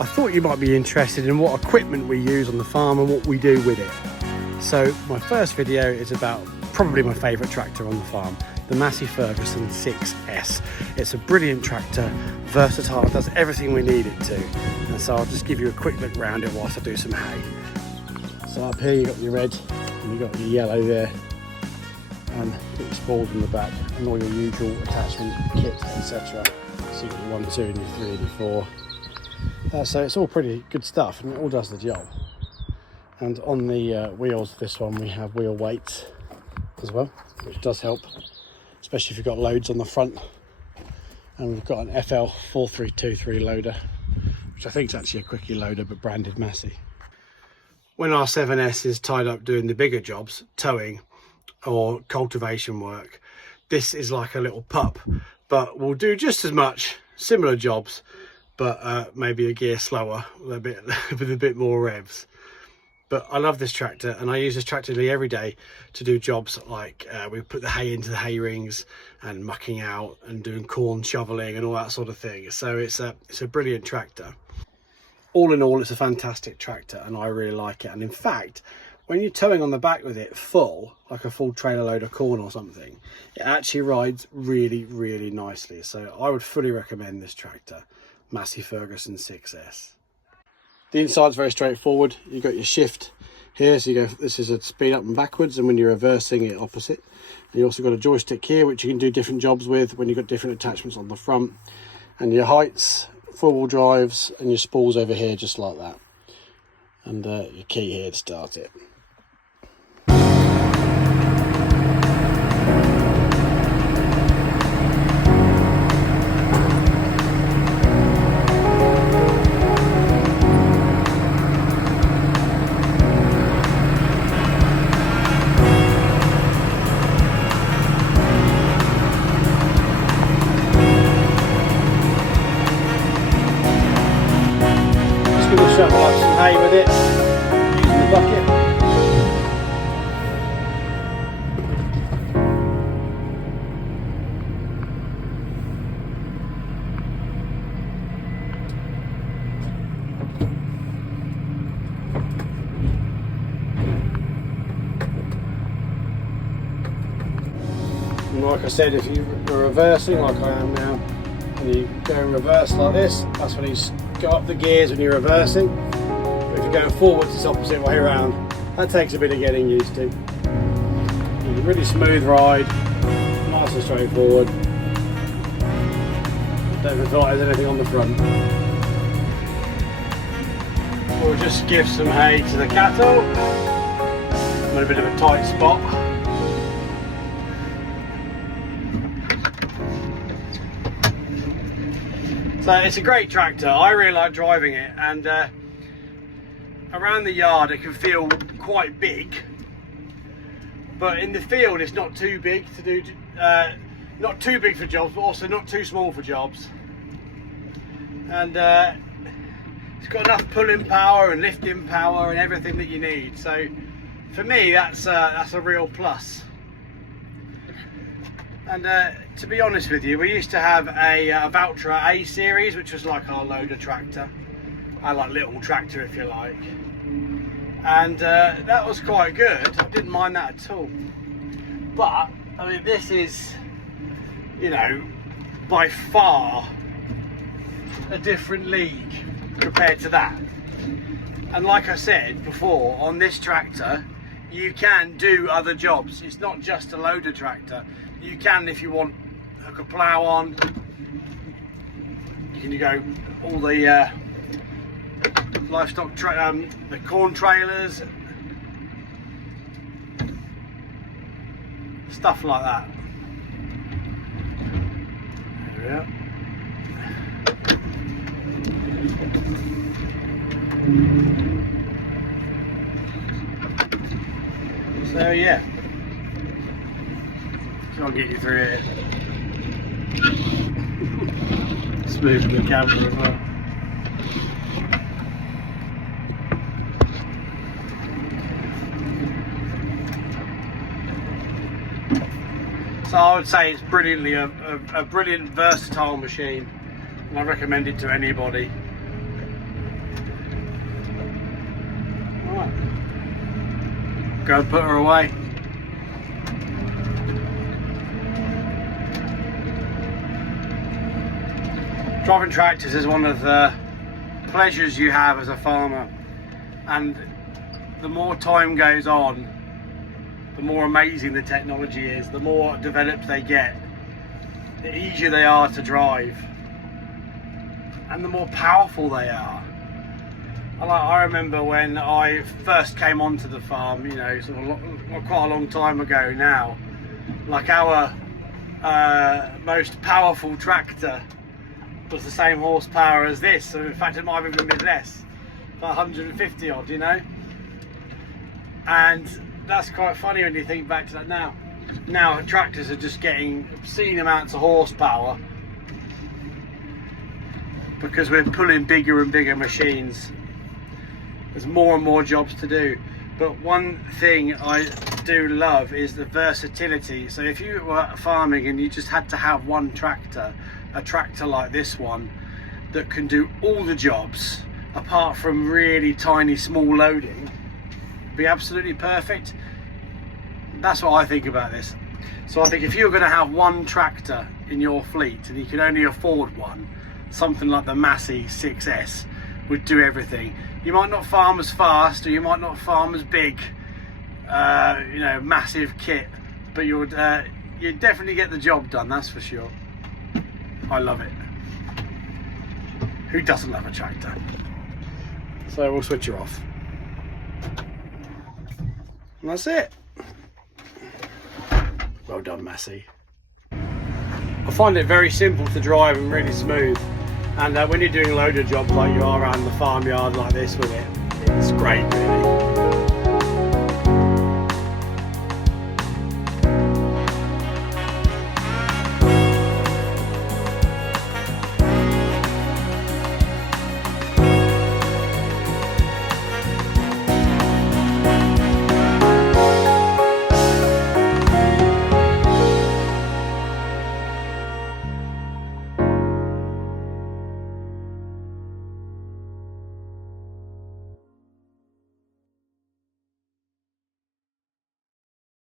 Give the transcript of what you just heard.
I thought you might be interested in what equipment we use on the farm and what we do with it. So my first video is about probably my favourite tractor on the farm, the Massey Ferguson 6S. It's a brilliant tractor, versatile, does everything we need it to. And so I'll just give you a quick look around it whilst I do some hay. So up here you've got your red and you've got your yellow there, and you've got your spools in the back and all your usual attachment kit, etc. So you've got your 1, 2 and your 3 and your 4. So it's all pretty good stuff and it all does the job. And on the wheels of this one we have wheel weights as well, which does help, especially if you've got loads on the front. And we've got an FL 4323 loader, which I think is actually a quickie loader but branded Massey. When our 7S is tied up doing the bigger jobs, towing or cultivation work, this is like a little pup, but will do just as much, similar jobs, but maybe a gear slower, with a bit more revs. But I love this tractor and I use this tractor nearly every day to do jobs like we put the hay into the hay rings and mucking out and doing corn shoveling and all that sort of thing. So it's a brilliant tractor. All in all, it's a fantastic tractor and I really like it. And in fact, when you're towing on the back with it full, like a full trailer load of corn or something, it actually rides really, really nicely. So I would fully recommend this tractor, Massey Ferguson 6S. The inside's very straightforward. You've got your shift here, so you go, this is a speed up and backwards, and when you're reversing it, opposite. And you also got a joystick here, which you can do different jobs with when you've got different attachments on the front. And your heights, four-wheel drives, and your spools over here, just like that. And your key here to start it. Shovel up some hay with it, using the bucket. And like I said, if you're reversing like I am now, and you go in reverse like this, that's when you go up the gears when you're reversing. But if you're going forwards, it's opposite way around. That takes a bit of getting used to. And a really smooth ride, nice and straightforward. Don't feel like there's anything on the front. We'll just give some hay to the cattle. I'm in a bit of a tight spot. So it's a great tractor. I really like driving it, and around the yard it can feel quite big, but in the field it's not too big to do, not too big for jobs, but also not too small for jobs. And it's got enough pulling power and lifting power and everything that you need. So for me, that's a real plus. And to be honest with you, we used to have a Valtra A series, which was like our loader tractor, and like little tractor if you like, and that was quite good. I didn't mind that at all. But I mean, this is, you know, by far a different league compared to that. And like I said before, on this tractor you can do other jobs. It's not just a loader tractor. You can, if you want, hook a plough on. You can go all the livestock, the corn trailers, stuff like that. There we are. So yeah. So I'll get you through it. Smooth the camera as well. So I would say it's brilliantly a brilliant, versatile machine, and I recommend it to anybody. Right. Go and put her away. Driving tractors is one of the pleasures you have as a farmer, and the more time goes on, the more amazing the technology is, the more developed they get, the easier they are to drive, and the more powerful they are. I remember when I first came onto the farm, you know, sort of quite a long time ago now, like our most powerful tractor was the same horsepower as this, so in fact it might have even been less, about 150 odd, you know. And that's quite funny when you think back to that now. Now tractors are just getting obscene amounts of horsepower because we're pulling bigger and bigger machines. There's more and more jobs to do. But one thing I do love is the versatility. So if you were farming and you just had to have one tractor, a tractor like this one that can do all the jobs apart from really tiny small loading, be absolutely perfect. That's what I think about this. So I think if you're going to have one tractor in your fleet and you can only afford one, something like the Massey 6S would do everything. You might not farm as fast, or you might not farm as big, you know, massive kit, but you'd definitely get the job done, that's for sure. I love it. Who doesn't love a tractor? So we'll switch her off. And that's it. Well done, Massey. I find it very simple to drive and really smooth. And when you're doing loader jobs like you are around the farmyard like this with it, it's great really.